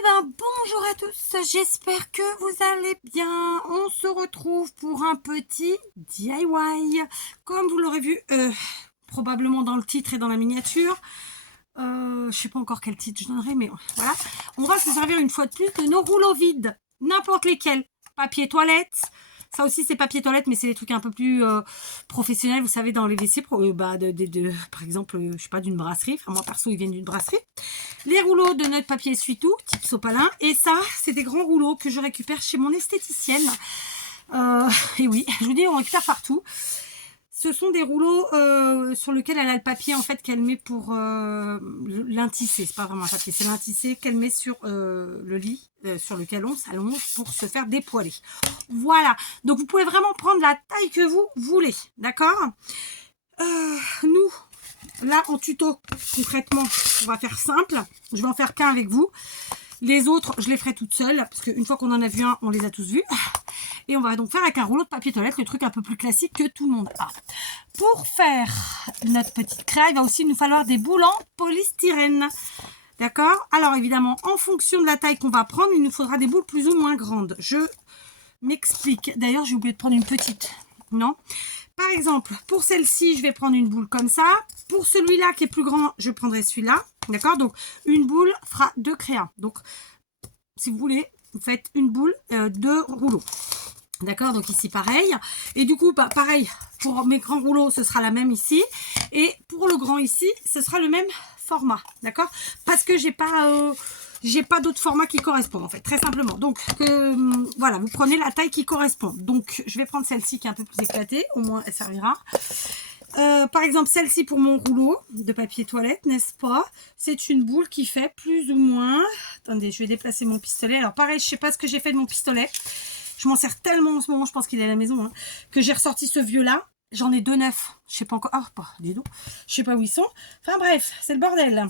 Eh ben bonjour à tous, j'espère que vous allez bien. On se retrouve pour un petit DIY. Comme vous l'aurez vu probablement dans le titre et dans la miniature. Je sais pas encore quel titre je donnerai, mais voilà. On va se servir une fois de plus de nos rouleaux vides, n'importe lesquels. Papier toilette. Ça aussi c'est papier toilette, mais c'est des trucs un peu plus professionnels, vous savez, dans les WC, par exemple, je sais pas, d'une brasserie. Enfin, moi perso, ils viennent d'une brasserie. Les rouleaux de notre papier essuie-tout, type sopalin. Et ça, c'est des grands rouleaux que je récupère chez mon esthéticienne. Et oui, je vous dis, on récupère partout. Ce sont des rouleaux sur lesquels elle a le papier en fait qu'elle met pour l'intisser. C'est pas vraiment un papier, c'est l'intissé qu'elle met sur le lit sur lequel on s'allonge pour se faire dépoiler. Voilà. Donc vous pouvez vraiment prendre la taille que vous voulez, d'accord. Nous, là en tuto, concrètement, on va faire simple. Je vais en faire qu'un avec vous. Les autres, je les ferai toute seule parce qu'une fois qu'on en a vu un, on les a tous vus. Et on va donc faire avec un rouleau de papier toilette, le truc un peu plus classique que tout le monde a. Pour faire notre petite craie, il va aussi nous falloir des boules en polystyrène. D'accord? Alors évidemment, en fonction de la taille qu'on va prendre, il nous faudra des boules plus ou moins grandes. Je m'explique. D'ailleurs, j'ai oublié de prendre une petite. Non? Par exemple, pour celle-ci, je vais prendre une boule comme ça. Pour celui-là qui est plus grand, je prendrai celui-là. D'accord? Donc, une boule fera 2 créas. Donc, si vous voulez, vous faites une boule, 2 rouleaux. D'accord, donc ici pareil. Et du coup, pareil, pour mes grands rouleaux, ce sera la même ici. Et pour le grand ici, ce sera le même format. D'accord, parce que j'ai pas d'autres formats qui correspondent en fait, très simplement. Donc voilà, vous prenez la taille qui correspond. Donc je vais prendre celle-ci qui est un peu plus éclatée, au moins elle servira. Par exemple, celle-ci pour mon rouleau de papier toilette, n'est-ce pas? C'est une boule qui fait plus ou moins... Attendez, je vais déplacer mon pistolet. Alors pareil, je sais pas ce que j'ai fait de mon pistolet. Je m'en sers tellement en ce moment, je pense qu'il est à la maison, hein, que j'ai ressorti ce vieux-là. J'en ai 2 neufs. Je sais pas encore... Ah, dis donc. Je sais pas où ils sont. Enfin bref, c'est le bordel.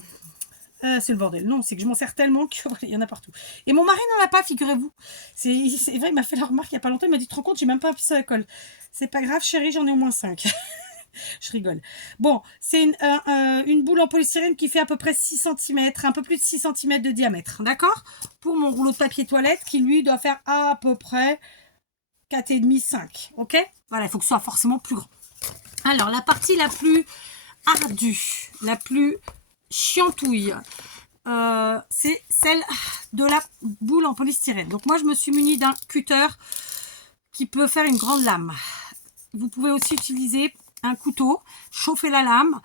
C'est le bordel. Non, c'est que je m'en sers tellement qu'il y en a partout. Et mon mari n'en a pas, figurez-vous. C'est vrai, il m'a fait la remarque il n'y a pas longtemps. Il m'a dit, tu te rends compte, j'ai même pas un pistolet à colle. C'est pas grave, chérie, j'en ai au moins 5. Je rigole. Bon, c'est une boule en polystyrène qui fait à peu près 6 cm, un peu plus de 6 cm de diamètre, d'accord? Pour mon rouleau de papier toilette qui, lui, doit faire à peu près 4,5, 5, ok? Voilà, il faut que ce soit forcément plus grand. Alors, la partie la plus ardue, la plus chiantouille, c'est celle de la boule en polystyrène. Donc, moi, je me suis munie d'un cutter qui peut faire une grande lame. Vous pouvez aussi utiliser un couteau, chauffer la lame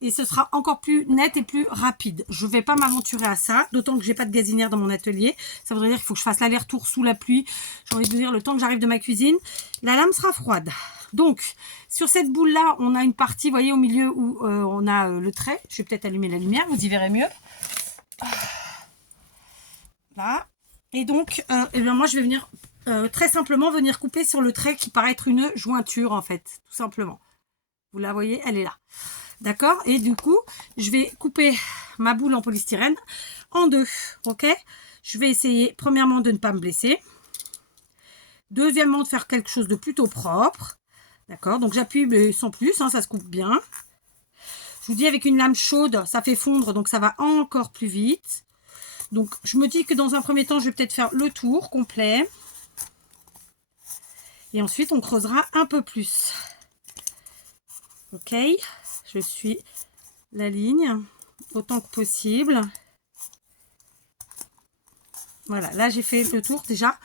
et ce sera encore plus net et plus rapide. Je ne vais pas m'aventurer à ça, d'autant que j'ai pas de gazinière dans mon atelier. Ça voudrait dire qu'il faut que je fasse l'aller-retour sous la pluie. J'ai envie de dire, le temps que j'arrive de ma cuisine, la lame sera froide. Donc, sur cette boule-là, on a une partie, vous voyez, au milieu où on a le trait. Je vais peut-être allumer la lumière, vous y verrez mieux. Là. Et donc, eh bien, moi, je vais venir très simplement venir couper sur le trait qui paraît être une jointure, en fait, tout simplement. Vous la voyez, elle est là. D'accord? Et du coup, je vais couper ma boule en polystyrène en 2. Ok? Je vais essayer, premièrement, de ne pas me blesser. Deuxièmement, de faire quelque chose de plutôt propre. D'accord? Donc, j'appuie, mais sans plus, hein, ça se coupe bien. Je vous dis, avec une lame chaude, ça fait fondre, donc ça va encore plus vite. Donc, je me dis que dans un premier temps, je vais peut-être faire le tour complet. Et ensuite, on creusera un peu plus. Ok, je suis la ligne autant que possible. Voilà, là j'ai fait le tour déjà.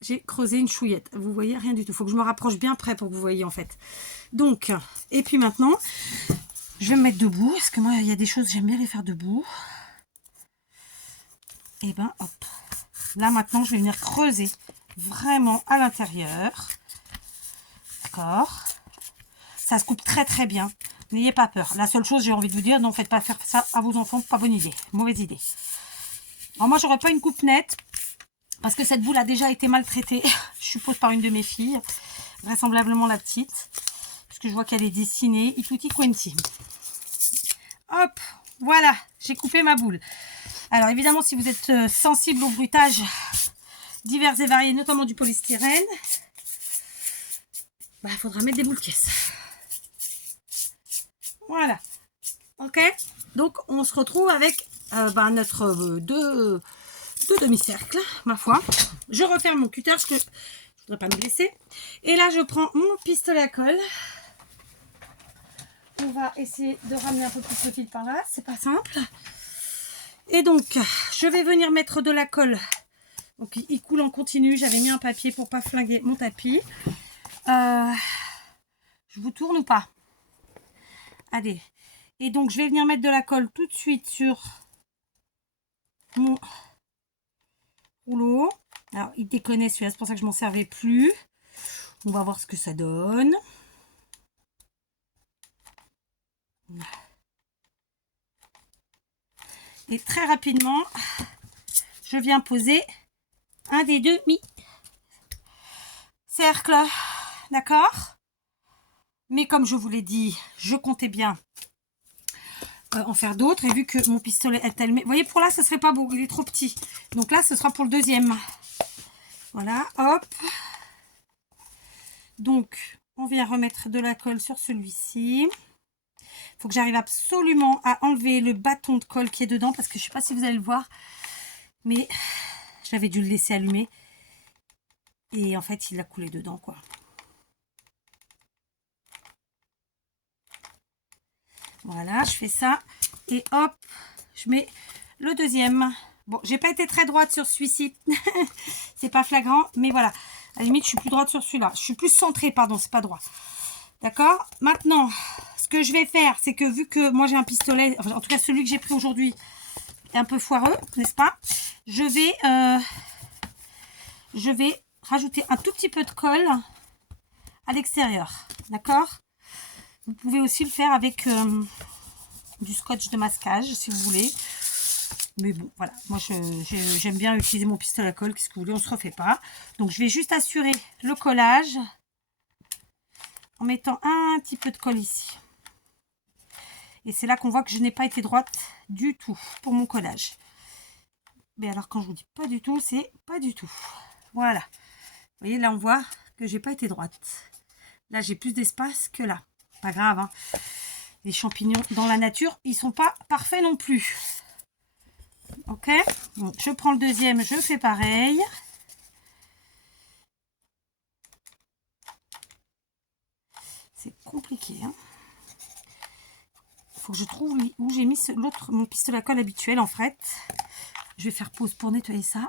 J'ai creusé une chouillette. Vous voyez, rien du tout. Il faut que je me rapproche bien près pour que vous voyez en fait. Donc, et puis maintenant, je vais me mettre debout. Parce que moi, il y a des choses, j'aime bien les faire debout. Et ben, hop. Là maintenant, je vais venir creuser vraiment à l'intérieur. D'accord. Ça se coupe très très bien. N'ayez pas peur. La seule chose, j'ai envie de vous dire, non, faites pas faire ça à vos enfants. Pas bonne idée. Mauvaise idée. Alors moi, j'aurais pas une coupe nette. Parce que cette boule a déjà été maltraitée. Je suppose par une de mes filles. Vraisemblablement la petite. Puisque je vois qu'elle est dessinée. Et tutti quanti. Hop. Voilà. J'ai coupé ma boule. Alors évidemment, si vous êtes sensible au bruitage divers et variés, notamment du polystyrène, bah, il faudra mettre des boules caisses. Voilà. Ok. Donc, on se retrouve avec notre 2 demi-cercles, ma foi. Je referme mon cutter parce que je ne voudrais pas me blesser. Et là, je prends mon pistolet à colle. On va essayer de ramener un peu plus le fil par là. C'est pas simple. Et donc, je vais venir mettre de la colle. Donc, il coule en continu. J'avais mis un papier pour pas flinguer mon tapis. Je vous tourne ou pas? Allez. Et donc, je vais venir mettre de la colle tout de suite sur mon rouleau. Alors, il déconne celui-là, c'est pour ça que je m'en servais plus. On va voir ce que ça donne. Et très rapidement, je viens poser un des demi-cercles. D'accord? Mais comme je vous l'ai dit, je comptais bien en faire d'autres. Et vu que mon pistolet est tellement... Vous voyez, pour là, ce serait pas beau. Il est trop petit. Donc là, ce sera pour le deuxième. Voilà, hop. Donc, on vient remettre de la colle sur celui-ci. Il faut que j'arrive absolument à enlever le bâton de colle qui est dedans. Parce que je ne sais pas si vous allez le voir. Mais j'avais dû le laisser allumer. Et en fait, il a coulé dedans, quoi. Voilà, je fais ça. Et hop, je mets le deuxième. Bon, j'ai pas été très droite sur celui-ci. C'est pas flagrant, mais voilà. À la limite, je suis plus droite sur celui-là. Je suis plus centrée, pardon, c'est pas droit. D'accord? Maintenant, ce que je vais faire, c'est que vu que moi j'ai un pistolet, enfin, en tout cas celui que j'ai pris aujourd'hui est un peu foireux, n'est-ce pas? Je vais rajouter un tout petit peu de colle à l'extérieur. D'accord? Vous pouvez aussi le faire avec du scotch de masquage, si vous voulez. Mais bon, voilà. Moi, j'aime bien utiliser mon pistolet à colle. Qu'est-ce que vous voulez? On ne se refait pas. Donc, je vais juste assurer le collage en mettant un petit peu de colle ici. Et c'est là qu'on voit que je n'ai pas été droite du tout pour mon collage. Mais alors, quand je vous dis pas du tout, c'est pas du tout. Voilà. Vous voyez, là, on voit que j'ai pas été droite. Là, j'ai plus d'espace que là. Pas grave, hein. Les champignons dans la nature, ils sont pas parfaits non plus. Ok, donc je prends le deuxième, je fais pareil. C'est compliqué, hein. Il faut que je trouve où j'ai mis mon pistolet à colle habituel en fait. Je vais faire pause pour nettoyer ça.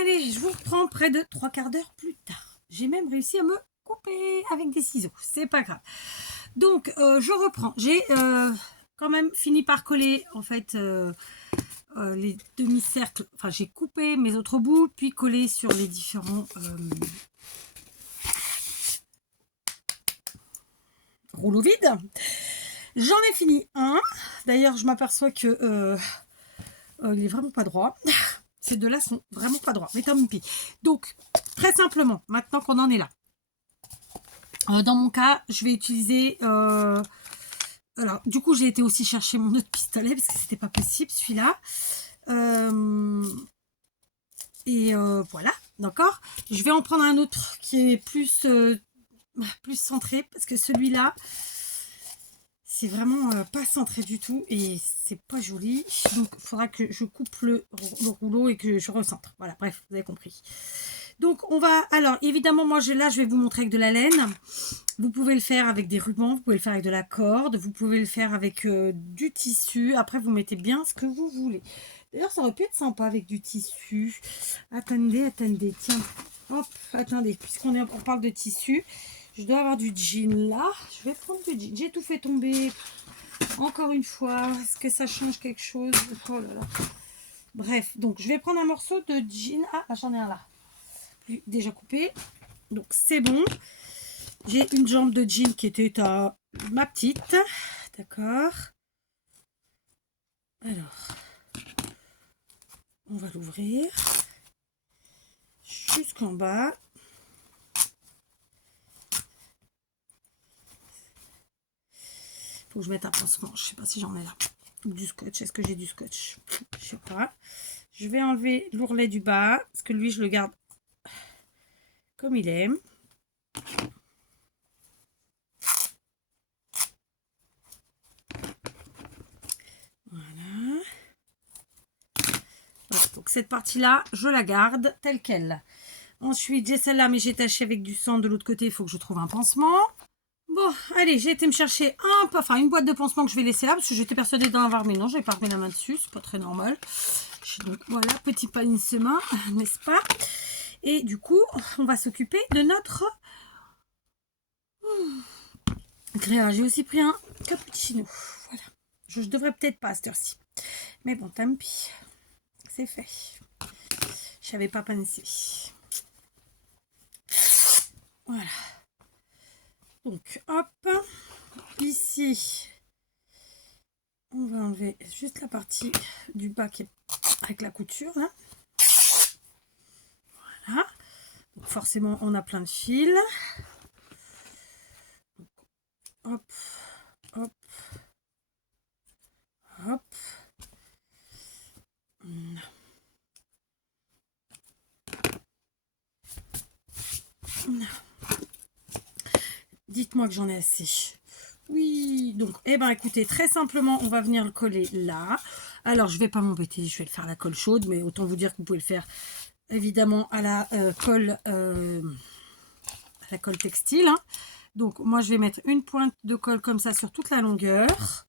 Allez, je vous reprends près de 3/4 d'heure plus tard. J'ai même réussi à me couper avec des ciseaux, c'est pas grave. Donc, je reprends. J'ai quand même fini par coller, en fait, les demi-cercles. Enfin, j'ai coupé mes autres bouts, puis collé sur les différents rouleaux vides. J'en ai fini un. D'ailleurs, je m'aperçois que il est vraiment pas droit. Ces deux-là sont vraiment pas droits. Mais tant pis. Donc, très simplement, maintenant qu'on en est là. Dans mon cas, je vais utiliser... alors, du coup, j'ai été aussi chercher mon autre pistolet parce que c'était pas possible, celui-là. Voilà, d'accord. Je vais en prendre un autre qui est plus centré parce que celui-là, c'est vraiment pas centré du tout et c'est pas joli. Donc, il faudra que je coupe le rouleau et que je recentre. Voilà, bref, vous avez compris. Donc, on va... Alors, évidemment, moi, je vais vous montrer avec de la laine. Vous pouvez le faire avec des rubans, vous pouvez le faire avec de la corde, vous pouvez le faire avec du tissu. Après, vous mettez bien ce que vous voulez. D'ailleurs, ça aurait pu être sympa avec du tissu. Attendez, tiens. Hop, attendez, puisqu'on parle de tissu, je dois avoir du jean là. Je vais prendre du jean. J'ai tout fait tomber. Encore une fois, est-ce que ça change quelque chose? Oh là là. Bref, donc je vais prendre un morceau de jean. Ah, j'en ai un là. Déjà coupé. Donc, c'est bon. J'ai une jambe de jean qui était à ma petite. D'accord. Alors, on va l'ouvrir jusqu'en bas. Faut que je mette un pansement. Je sais pas si j'en ai là. Ou du scotch. Est-ce que j'ai du scotch? Je sais pas. Je vais enlever l'ourlet du bas parce que lui, je le garde comme il est. Voilà. Voilà, donc cette partie-là, je la garde telle qu'elle. Ensuite, j'ai celle-là, mais j'ai taché avec du sang de l'autre côté. Il faut que je trouve un pansement. Bon, allez, j'ai été me chercher une boîte de pansement que je vais laisser là, parce que j'étais persuadée d'en avoir, mais non, je n'ai pas remis la main dessus, c'est pas très normal. Donc voilà, petit panissement, n'est-ce pas? Et du coup, on va s'occuper de notre créa. J'ai aussi pris un cappuccino. Voilà. Je devrais peut-être pas à cette heure-ci. Mais bon, tant pis. C'est fait. Je savais pas panisser. Voilà. Donc, hop. Ici, on va enlever juste la partie du bas qui est avec la couture, là. Voilà. Donc, forcément, on a plein de fils. Hop, hop, hop. Dites-moi que j'en ai assez. Oui, donc, eh ben, écoutez, très simplement, on va venir le coller là. Alors, je vais pas m'embêter, je vais le faire à la colle chaude, mais autant vous dire que vous pouvez le faire, évidemment, à la colle textile. Hein. Donc, moi, je vais mettre une pointe de colle comme ça sur toute la longueur.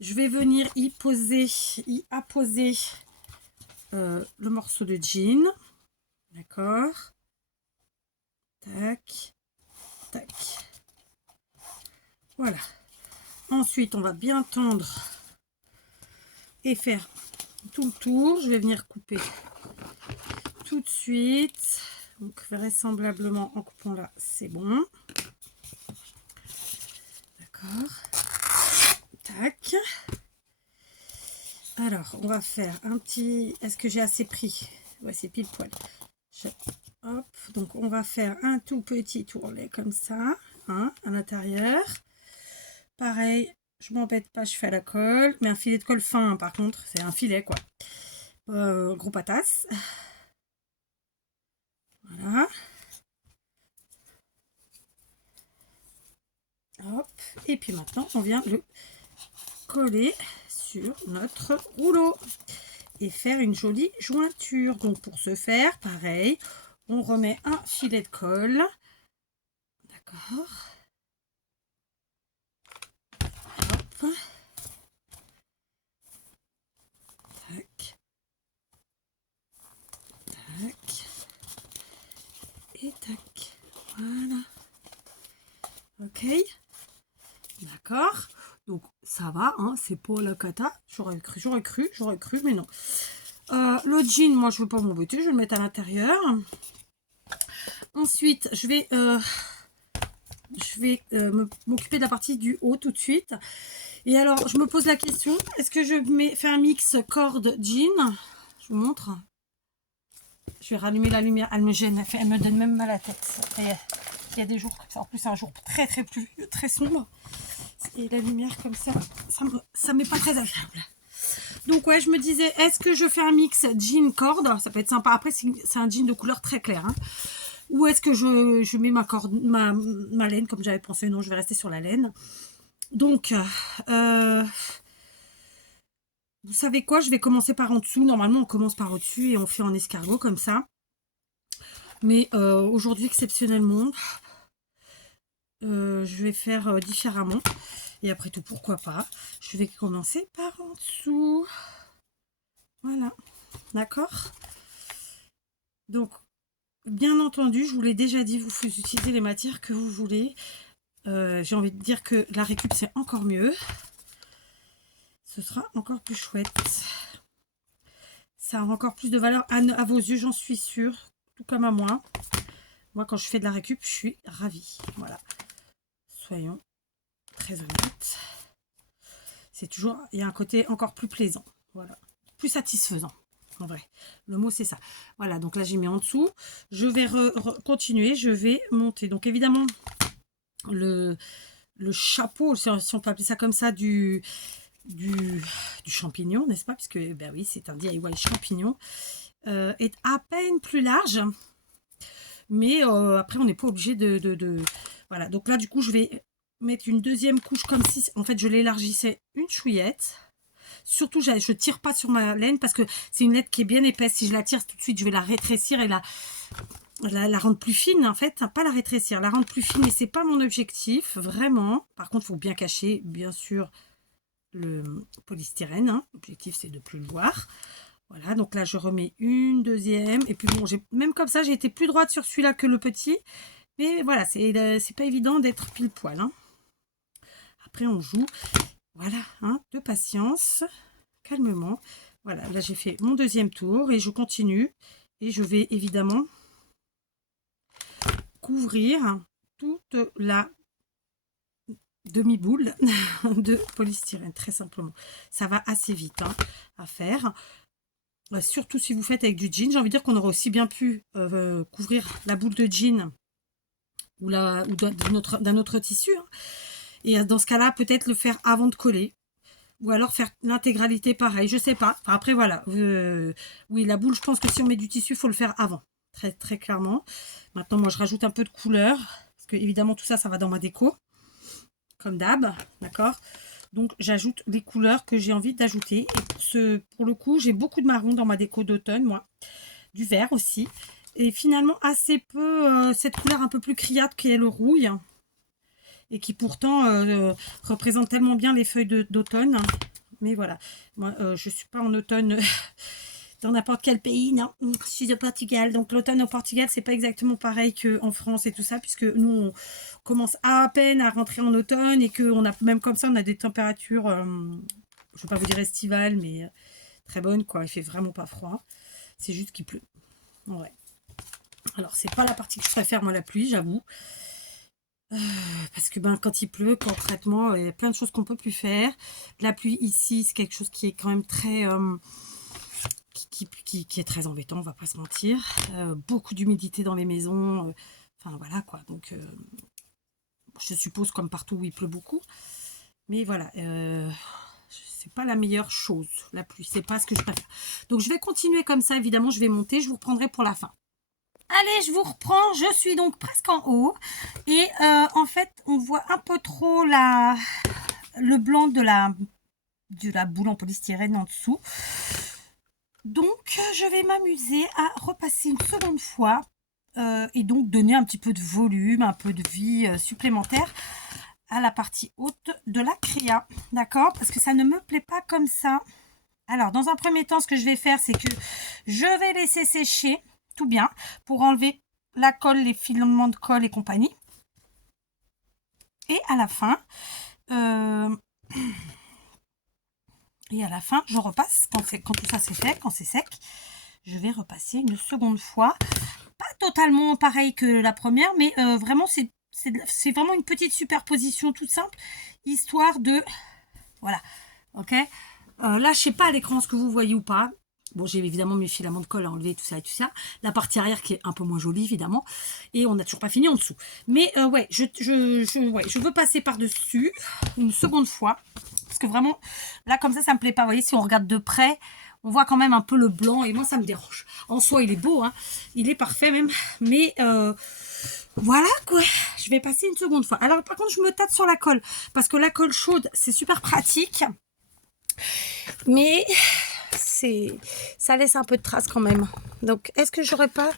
Je vais venir y apposer le morceau de jean. D'accord. Tac, tac. Voilà. Ensuite, on va bien tendre et faire tout le tour. Je vais venir couper tout de suite. Donc, vraisemblablement, en coupant là, c'est bon. D'accord. Tac. Alors, on va faire un petit... Est-ce que j'ai assez pris? Ouais, c'est pile poil. Hop. Donc, on va faire un tout petit tournet comme ça, hein, à l'intérieur. Pareil, je m'embête pas, je fais à la colle. Mais un filet de colle fin, hein, par contre. C'est un filet, quoi. Gros patasse. Voilà. Hop. Et puis maintenant, on vient le coller sur notre rouleau. Et faire une jolie jointure. Donc, pour ce faire, pareil, on remet un filet de colle. D'accord. Hop. Tac. Tac. Et tac. Voilà. Ok. D'accord. Donc, ça va, hein, c'est pas la cata. J'aurais cru, mais non. Le jean, moi, je ne veux pas m'embêter. Je vais le mettre à l'intérieur. Ensuite, je vais m'occuper de la partie du haut tout de suite. Et alors, je me pose la question, est-ce que je fais un mix corde jean? Je vous montre. Je vais rallumer la lumière. Elle me gêne, elle me donne même mal à la tête. Il y a des jours, en plus c'est un jour très pluvieux, très sombre. Et la lumière comme ça m'est pas très agréable. Donc ouais, je me disais, est-ce que je fais un mix jean corde? Ça peut être sympa. Après, c'est un jean de couleur très claire. Hein. Ou est-ce que je mets ma corde, ma laine, comme j'avais pensé? Non, je vais rester sur la laine. Donc, vous savez quoi? Je vais commencer par en dessous. Normalement, on commence par au-dessus et on fait en escargot comme ça. Mais aujourd'hui, exceptionnellement, je vais faire différemment. Et après tout, pourquoi pas? Je vais commencer par en dessous. Voilà. D'accord? Donc, bien entendu, je vous l'ai déjà dit, vous utilisez les matières que vous voulez. J'ai envie de dire que la récup, c'est encore mieux. Ce sera encore plus chouette. Ça a encore plus de valeur à vos yeux, j'en suis sûre. Tout comme à moi. Moi, quand je fais de la récup, je suis ravie. Voilà. Soyons très honnêtes. C'est toujours... Il y a un côté encore plus plaisant. Voilà. Plus satisfaisant. En vrai. Le mot, c'est ça. Voilà. Donc là, j'ai mis en dessous. Je vais continuer. Je vais monter. Donc, évidemment, le chapeau, si on peut appeler ça comme ça, du champignon, n'est-ce pas? Puisque, ben oui, c'est un DIY champignon. Est à peine plus large. Mais après, on n'est pas obligé de... Voilà. Donc là, du coup, je vais mettre une deuxième couche comme si... En fait, je l'élargissais une chouillette. Surtout, je tire pas sur ma laine parce que c'est une laine qui est bien épaisse. Si je la tire tout de suite, je vais la rétrécir et la rendre plus fine, en fait. Pas la rétrécir, la rendre plus fine. Mais c'est pas mon objectif, vraiment. Par contre, il faut bien cacher, bien sûr, le polystyrène. Hein. L'objectif, c'est de plus le voir. Voilà, donc là, je remets une deuxième. Et puis bon, même comme ça, j'ai été plus droite sur celui-là que le petit. Mais voilà, c'est pas évident d'être pile poil. Hein. Après, on joue. Voilà, hein, de patience, calmement. Voilà, là, j'ai fait mon deuxième tour et je continue. Et je vais évidemment couvrir toute la demi-boule de polystyrène, très simplement. Ça va assez vite hein, à faire. Surtout si vous faites avec du jean. J'ai envie de dire qu'on aurait aussi bien pu couvrir la boule de jean ou d'un autre tissu. Hein. Et dans ce cas-là, peut-être le faire avant de coller. Ou alors faire l'intégralité pareil. Je sais pas. Enfin, après, voilà. Oui, la boule, je pense que si on met du tissu, il faut le faire avant. Très, très clairement. Maintenant, moi, je rajoute un peu de couleur. Parce que, évidemment, tout ça, ça va dans ma déco. Comme d'hab. D'accord ? Donc, j'ajoute les couleurs que j'ai envie d'ajouter. Et pour le coup, j'ai beaucoup de marron dans ma déco d'automne, moi. Du vert aussi. Et finalement, assez peu cette couleur un peu plus criarde qui est le rouille. Et qui pourtant représente tellement bien les feuilles d'automne. Mais voilà, moi je ne suis pas en automne dans n'importe quel pays, non. Je suis au Portugal, donc l'automne au Portugal, c'est pas exactement pareil qu'en France et tout ça, puisque nous, on commence à peine à rentrer en automne et que on a, même comme ça, on a des températures, je ne vais pas vous dire estivales, mais très bonnes, quoi. Il fait vraiment pas froid, c'est juste qu'il pleut. Ouais. Alors, c'est pas la partie que je préfère, moi, la pluie, j'avoue. Parce que quand il pleut, concrètement, il y a plein de choses qu'on peut plus faire. La pluie ici, c'est quelque chose qui est quand même très qui est très embêtant, on va pas se mentir. Beaucoup d'humidité dans les maisons. Enfin voilà quoi. Donc je suppose comme partout où il pleut beaucoup. Mais voilà, c'est pas la meilleure chose, la pluie. C'est pas ce que je préfère. Donc je vais continuer comme ça, évidemment, je vais monter, je vous reprendrai pour la fin. Allez, je vous reprends. Je suis donc presque en haut. Et en fait, on voit un peu trop le blanc de la boule en polystyrène en dessous. Donc, je vais m'amuser à repasser une seconde fois. Et donc, donner un petit peu de volume, un peu de vie supplémentaire à la partie haute de la créa. D'accord? Parce que ça ne me plaît pas comme ça. Alors, dans un premier temps, ce que je vais faire, c'est que je vais laisser sécher tout bien pour enlever la colle, les filaments de colle et compagnie. Et à la fin, je repasse quand tout ça c'est fait, quand c'est sec. Je vais repasser une seconde fois. Pas totalement pareil que la première, mais vraiment c'est vraiment une petite superposition toute simple, histoire de... Voilà, ok. Là, je sais pas à l'écran ce que vous voyez ou pas. Bon, j'ai évidemment mes filaments de colle à enlever, tout ça et tout ça. La partie arrière qui est un peu moins jolie, évidemment. Et on n'a toujours pas fini en dessous. Mais ouais, je veux passer par-dessus une seconde fois. Parce que vraiment, là, comme ça me plaît pas. Vous voyez, si on regarde de près, on voit quand même un peu le blanc. Et moi, ça me dérange. En soi, il est beau, hein. Il est parfait même. Mais voilà, quoi. Je vais passer une seconde fois. Alors, par contre, je me tâte sur la colle. Parce que la colle chaude, c'est super pratique. Mais... ça laisse un peu de traces quand même. Donc, est-ce que j'aurais pas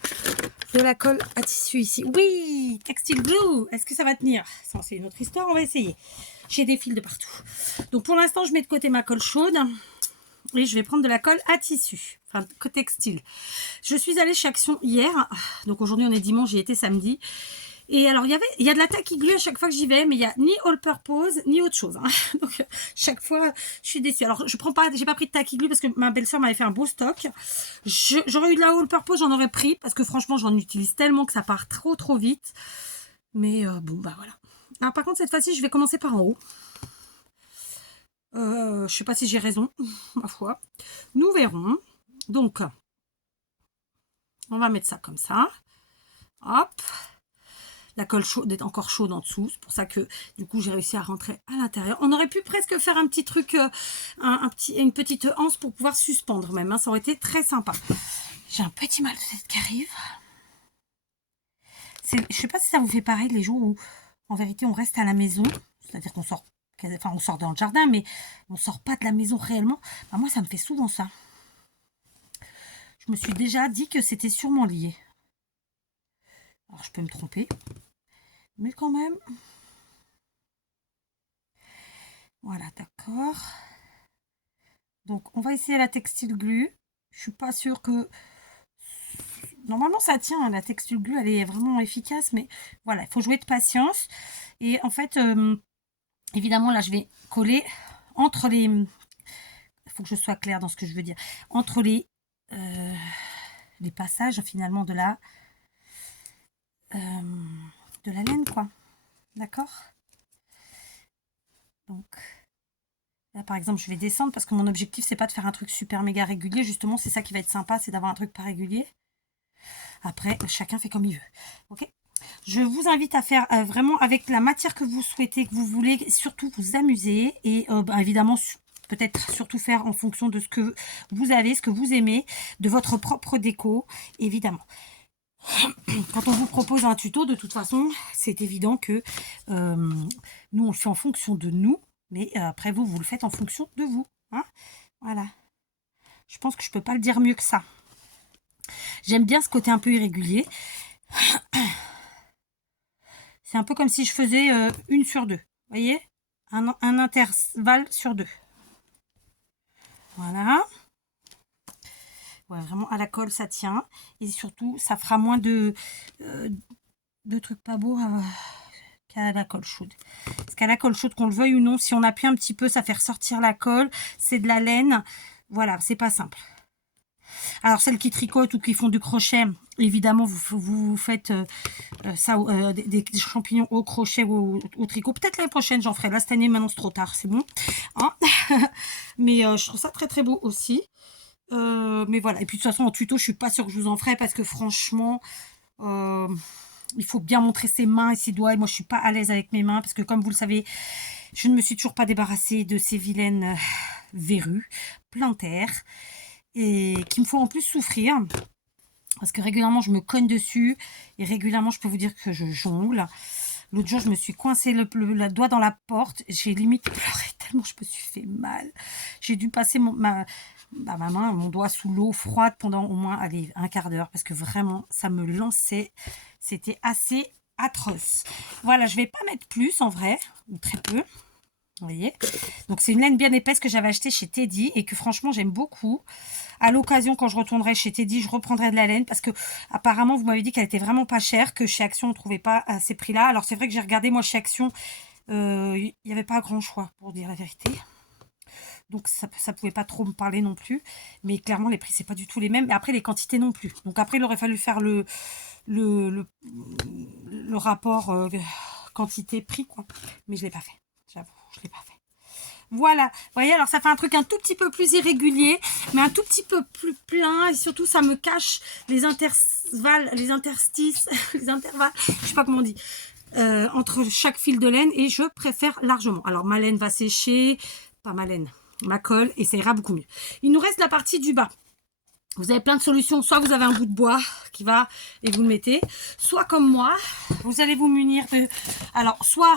de la colle à tissu ici? Oui, Textile Glue. Est-ce que ça va tenir? Ça, c'est une autre histoire, on va essayer. J'ai des fils de partout. Donc, pour l'instant, je mets de côté ma colle chaude. Et je vais prendre de la colle à tissu. Enfin, textile. Je suis allée chez Action hier. Donc, aujourd'hui, on est dimanche, j'y étais samedi. Et alors, il y a de la tacky glue à chaque fois que j'y vais, mais il n'y a ni all purpose, ni autre chose. Hein. Donc, chaque fois, je suis déçue. Alors, j'ai pas pris de tacky glue parce que ma belle-sœur m'avait fait un beau stock. J'aurais eu de la all purpose, j'en aurais pris parce que franchement, j'en utilise tellement que ça part trop vite. Mais bon, bah voilà. Alors, par contre, cette fois-ci, je vais commencer par en haut. Je sais pas si j'ai raison, ma foi. Nous verrons. Donc, on va mettre ça comme ça. Hop. La colle chaude est encore chaude en dessous. C'est pour ça que, du coup, j'ai réussi à rentrer à l'intérieur. On aurait pu presque faire un petit truc, une petite anse pour pouvoir suspendre même. Hein. Ça aurait été très sympa. J'ai un petit mal de tête qui arrive. Je sais pas si ça vous fait pareil les jours où, en vérité, on reste à la maison. C'est-à-dire qu'on sort enfin on sort dans le jardin, mais on sort pas de la maison réellement. Bah, moi, ça me fait souvent ça. Je me suis déjà dit que c'était sûrement lié. Alors, je peux me tromper, mais quand même. Voilà, d'accord. Donc, on va essayer la textile glue. Je suis pas sûre que... Normalement, ça tient, hein, la textile glue, elle est vraiment efficace, mais voilà, il faut jouer de patience. Et en fait, évidemment, là, je vais coller entre les... Il faut que je sois claire dans ce que je veux dire. Entre les passages, finalement, de la laine, quoi. D'accord? Donc... Là, par exemple, je vais descendre parce que mon objectif, c'est pas de faire un truc super méga régulier. Justement, c'est ça qui va être sympa, c'est d'avoir un truc pas régulier. Après, chacun fait comme il veut. Ok. Je vous invite à faire vraiment avec la matière que vous souhaitez, que vous voulez, surtout vous amuser. Et bah, évidemment, peut-être surtout faire en fonction de ce que vous avez, ce que vous aimez, de votre propre déco, évidemment. Quand on vous propose un tuto, de toute façon, c'est évident que nous, on le fait en fonction de nous. Mais après, vous le faites en fonction de vous. Hein, voilà. Je pense que je ne peux pas le dire mieux que ça. J'aime bien ce côté un peu irrégulier. C'est un peu comme si je faisais une sur deux. Vous voyez, un intervalle sur deux. Voilà. Ouais, vraiment, à la colle, ça tient. Et surtout, ça fera moins de trucs pas beaux qu'à la colle chaude. Parce qu'à la colle chaude, qu'on le veuille ou non, si on appuie un petit peu, ça fait ressortir la colle. C'est de la laine. Voilà, c'est pas simple. Alors, celles qui tricotent ou qui font du crochet, évidemment, vous faites ça, des champignons au crochet ou au tricot. Peut-être l'année prochaine, j'en ferai. Là, cette année, maintenant, c'est trop tard, c'est bon. Hein. Mais je trouve ça très, très beau aussi. Mais voilà. Et puis, de toute façon, en tuto, je suis pas sûre que je vous en ferai parce que franchement... il faut bien montrer ses mains et ses doigts. Et moi, je suis pas à l'aise avec mes mains parce que, comme vous le savez, je ne me suis toujours pas débarrassée de ces vilaines verrues plantaires et qui me font en plus souffrir parce que régulièrement, je me cogne dessus et régulièrement, je peux vous dire que je jongle. L'autre jour, je me suis coincé le doigt dans la porte. J'ai limite pleuré tellement je me suis fait mal. J'ai dû passer ma main, mon doigt sous l'eau froide pendant au moins un quart d'heure parce que vraiment, ça me lançait. C'était assez atroce. Voilà, je vais pas mettre plus en vrai, ou très peu. Vous voyez, donc c'est une laine bien épaisse que j'avais achetée chez Teddy et que franchement j'aime beaucoup. À l'occasion, quand je retournerai chez Teddy, je reprendrai de la laine parce que apparemment vous m'avez dit qu'elle était vraiment pas chère, que chez Action on ne trouvait pas à ces prix-là. Alors c'est vrai que j'ai regardé moi chez Action, il n'y avait pas grand choix pour dire la vérité. Donc ça pouvait pas trop me parler non plus. Mais clairement les prix c'est pas du tout les mêmes. Et après les quantités non plus. Donc après il aurait fallu faire le rapport quantité-prix quoi. Mais je l'ai pas fait. J'avoue, je l'ai pas fait. Voilà, vous voyez, alors ça fait un truc un tout petit peu plus irrégulier, mais un tout petit peu plus plein, et surtout ça me cache les intervalles, les interstices, les intervalles, je sais pas comment on dit, entre chaque fil de laine, et je préfère largement. Alors ma laine va sécher, pas ma laine, ma colle, et ça ira beaucoup mieux. Il nous reste la partie du bas. Vous avez plein de solutions, soit vous avez un bout de bois qui va, et vous le mettez, soit comme moi, vous allez vous munir de, alors soit...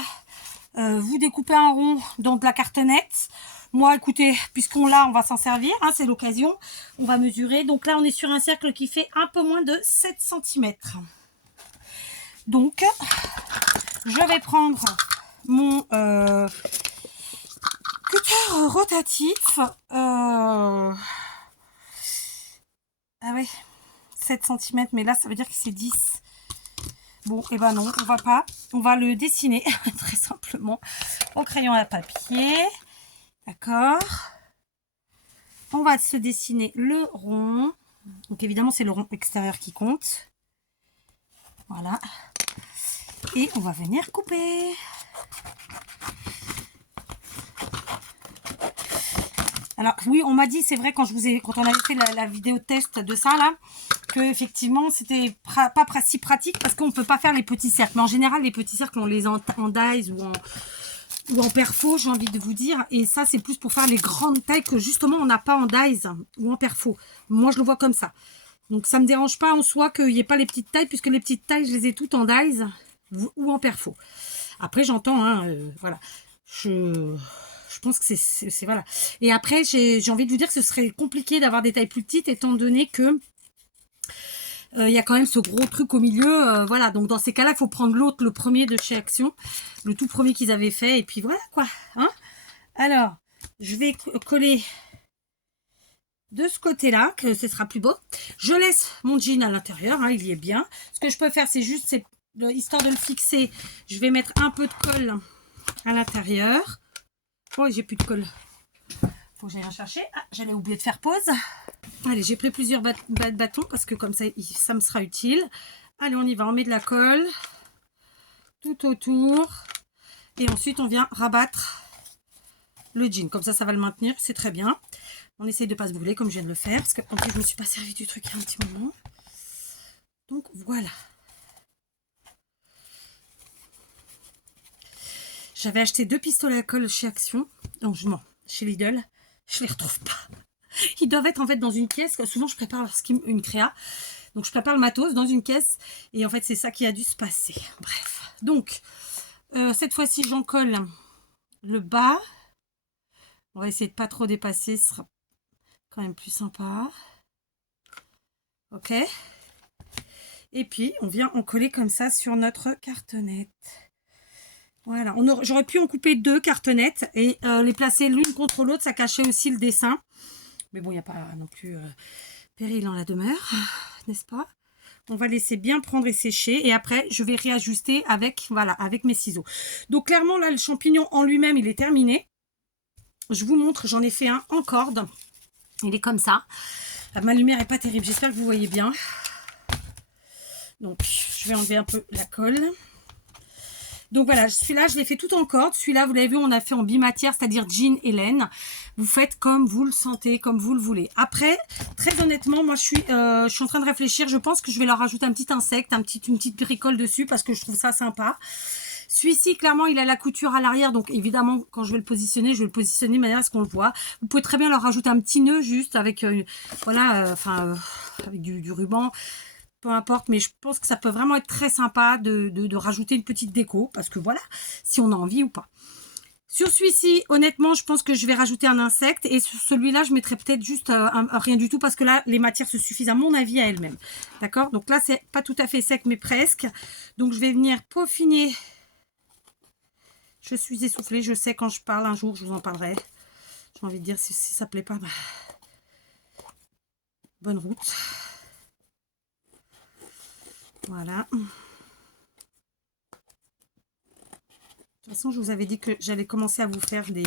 vous découpez un rond dans de la cartonnette. Moi, écoutez, puisqu'on l'a, on va s'en servir. Hein, c'est l'occasion. On va mesurer. Donc là, on est sur un cercle qui fait un peu moins de 7 cm. Donc, je vais prendre mon cutter rotatif. Ah ouais, 7 cm. Mais là, ça veut dire que c'est 10. Bon, et ben non, on va pas. On va le dessiner très simplement au crayon à papier. D'accord. On va se dessiner le rond. Donc évidemment, c'est le rond extérieur qui compte. Voilà. Et on va venir couper. Alors oui, on m'a dit, c'est vrai, quand on avait fait la vidéo test de ça là, que effectivement c'était pas si pratique parce qu'on peut pas faire les petits cercles. Mais en général, les petits cercles, on les en dies ou en perfo, j'ai envie de vous dire. Et ça, c'est plus pour faire les grandes tailles que justement on n'a pas en dies ou en perfo. Moi, je le vois comme ça. Donc ça me dérange pas en soi qu'il n'y ait pas les petites tailles, puisque les petites tailles, je les ai toutes en dies ou en perfo. Après, j'entends, hein, voilà. Je pense que c'est voilà. Et après, j'ai envie de vous dire que ce serait compliqué d'avoir des tailles plus petites, étant donné que il y a quand même ce gros truc au milieu. Voilà, donc dans ces cas-là, il faut prendre l'autre, le premier de chez Action, le tout premier qu'ils avaient fait. Et puis voilà, quoi. Hein. Alors, je vais coller de ce côté-là, que ce sera plus beau. Je laisse mon jean à l'intérieur, hein, il y est bien. Ce que je peux faire, c'est juste, histoire de le fixer, je vais mettre un peu de colle à l'intérieur. Oh, j'ai plus de colle. Faut que j'aille en chercher. Ah, j'allais oublier de faire pause. Allez, j'ai pris plusieurs bâtons parce que comme ça me sera utile. Allez, on y va. On met de la colle tout autour. Et ensuite, on vient rabattre le jean. Comme ça va le maintenir. C'est très bien. On essaye de ne pas se brûler comme je viens de le faire. Parce qu'en plus, je ne me suis pas servi du truc il y a un petit moment. Donc, voilà. J'avais acheté 2 pistolets à colle chez Action. Non, chez Lidl. Je ne les retrouve pas. Ils doivent être en fait dans une caisse. Souvent, je prépare une créa. Donc, je prépare le matos dans une caisse. Et en fait, c'est ça qui a dû se passer. Bref. Donc, cette fois-ci, j'en colle le bas. On va essayer de ne pas trop dépasser. Ce sera quand même plus sympa. Ok. Et puis, on vient en coller comme ça sur notre cartonnette. Voilà. J'aurais pu en couper 2 cartonnettes et les placer l'une contre l'autre. Ça cachait aussi le dessin. Mais bon, il n'y a pas non plus péril en la demeure, n'est-ce pas? On va laisser bien prendre et sécher. Et après, je vais réajuster avec mes ciseaux. Donc, clairement, là, le champignon en lui-même, il est terminé. Je vous montre, j'en ai fait un en corde. Il est comme ça. Ma lumière n'est pas terrible. J'espère que vous voyez bien. Donc, je vais enlever un peu la colle. Donc voilà, celui-là, je l'ai fait tout en corde. Celui-là, vous l'avez vu, on a fait en bimatière, c'est-à-dire jean et laine. Vous faites comme vous le sentez, comme vous le voulez. Après, très honnêtement, moi, je suis en train de réfléchir. Je pense que je vais leur rajouter un petit insecte, une petite bricole dessus parce que je trouve ça sympa. Celui-ci, clairement, il a la couture à l'arrière. Donc, évidemment, quand je vais le positionner, je vais le positionner de manière à ce qu'on le voit. Vous pouvez très bien leur rajouter un petit nœud juste avec, avec du ruban. Peu importe, mais je pense que ça peut vraiment être très sympa de rajouter une petite déco. Parce que voilà, si on a envie ou pas. Sur celui-ci, honnêtement, je pense que je vais rajouter un insecte. Et sur celui-là, je mettrai peut-être juste rien du tout. Parce que là, les matières se suffisent à mon avis à elles-mêmes. D'accord? Donc là, c'est pas tout à fait sec, mais presque. Donc, je vais venir peaufiner. Je suis essoufflée. Je sais, quand je parle un jour, je vous en parlerai. J'ai envie de dire, si ça ne plaît pas, bah, bonne route. Voilà. De toute façon, je vous avais dit que j'allais commencer à vous faire des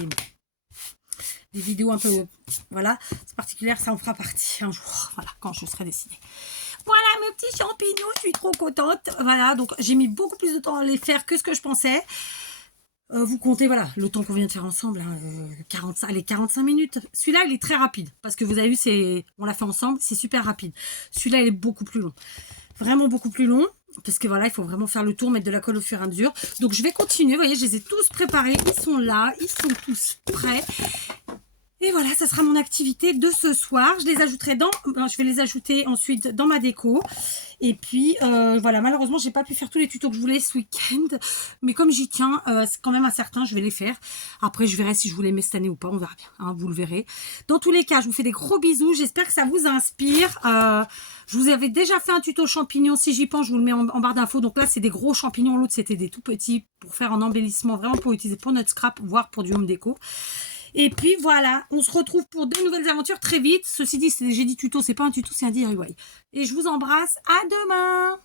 vidéos un peu, voilà, c'est particulier, ça en fera partie un jour, voilà, quand je serai décidée. Voilà mes petits champignons, je suis trop contente. Voilà, donc j'ai mis beaucoup plus de temps à les faire que ce que je pensais. Vous comptez, voilà, le temps qu'on vient de faire ensemble, hein, 45 minutes. Celui-là, il est très rapide, parce que vous avez vu, on l'a fait ensemble, c'est super rapide. Celui-là, il est beaucoup plus long. Vraiment beaucoup plus long, parce que voilà, il faut vraiment faire le tour, mettre de la colle au fur et à mesure. Donc, je vais continuer. Vous voyez, je les ai tous préparés. Ils sont là, ils sont tous prêts. Et voilà, ça sera mon activité de ce soir. Je vais les ajouter ensuite dans ma déco. Et puis, voilà, malheureusement, j'ai pas pu faire tous les tutos que je voulais ce week-end. Mais comme j'y tiens, c'est quand même à certains, je vais les faire. Après, je verrai si je vous les mets cette année ou pas. On verra bien, hein, vous le verrez. Dans tous les cas, je vous fais des gros bisous. J'espère que ça vous inspire. Je vous avais déjà fait un tuto champignons. Si j'y pense, je vous le mets en barre d'infos. Donc là, c'est des gros champignons. L'autre, c'était des tout petits pour faire un embellissement, vraiment pour utiliser pour notre scrap, voire pour du home déco. Et puis voilà, on se retrouve pour de nouvelles aventures très vite. Ceci dit, j'ai dit tuto, c'est pas un tuto, c'est un DIY. Et je vous embrasse, à demain!